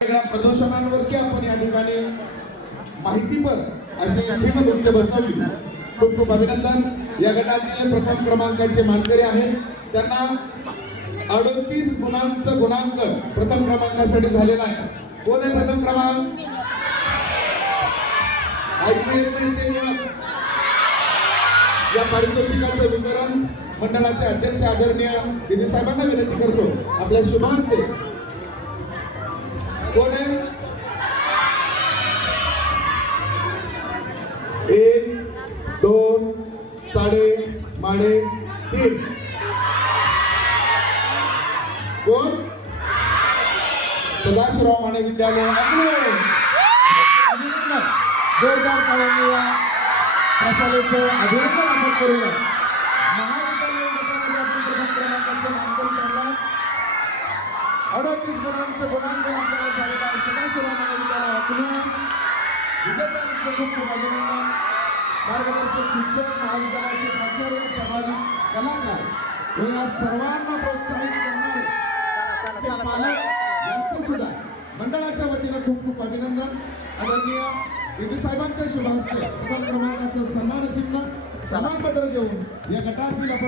प्रदूषणांवरती आपण या ठिकाणी माहितीपर अशी थीम नृत्य बसवली। खूप खूप अभिनंदन। या गटातील प्रथम क्रमांकाचे मानकरी आहेत, त्यांना 38 गुणांचं गुणांकन प्रथम क्रमांकासाठी झालेला आहे। कोण आहे प्रथम क्रमांक? ऐकू येत नाही स्टेजवर। या पारितोषिकाचं वितरण मंडळाचे अध्यक्ष आदरणीय दिदी साहेबांना विनंती करतो, आपल्या शुभ हस्ते। कोण आहे? 1 2 साडे माडे 3 कोण? सदाशिवराव माने विद्यालय। अभिनंदन, जोरदार टाळ्यांनी या प्रशालेचं अभिनंदन आपण करूया। महाविद्यालय गटामध्ये आपण प्रथम क्रमांकाचे मानकरी ठरला। 38 गुणांचं गुणांकन आपल्याला झालेलं आहे। सदाशिवराव माने विद्यालय अकलूज विजेत्यांचं खूप खूप अभिनंदन। मार्गदर्शक शिक्षक, महाविद्यालयाचे प्राचार्य, सहभागी कलाकार व या सर्वांना प्रोत्साहित करणारे पालक यांचे सुद्धा मंडळाच्या वतीने खूप खूप अभिनंदन। आदरणीय दिदी साहेबांच्या शुभ हस्ते प्रथम क्रमांकाचं सन्मान चिन्ह, प्रमाणपत्र देऊन या गटातील आपण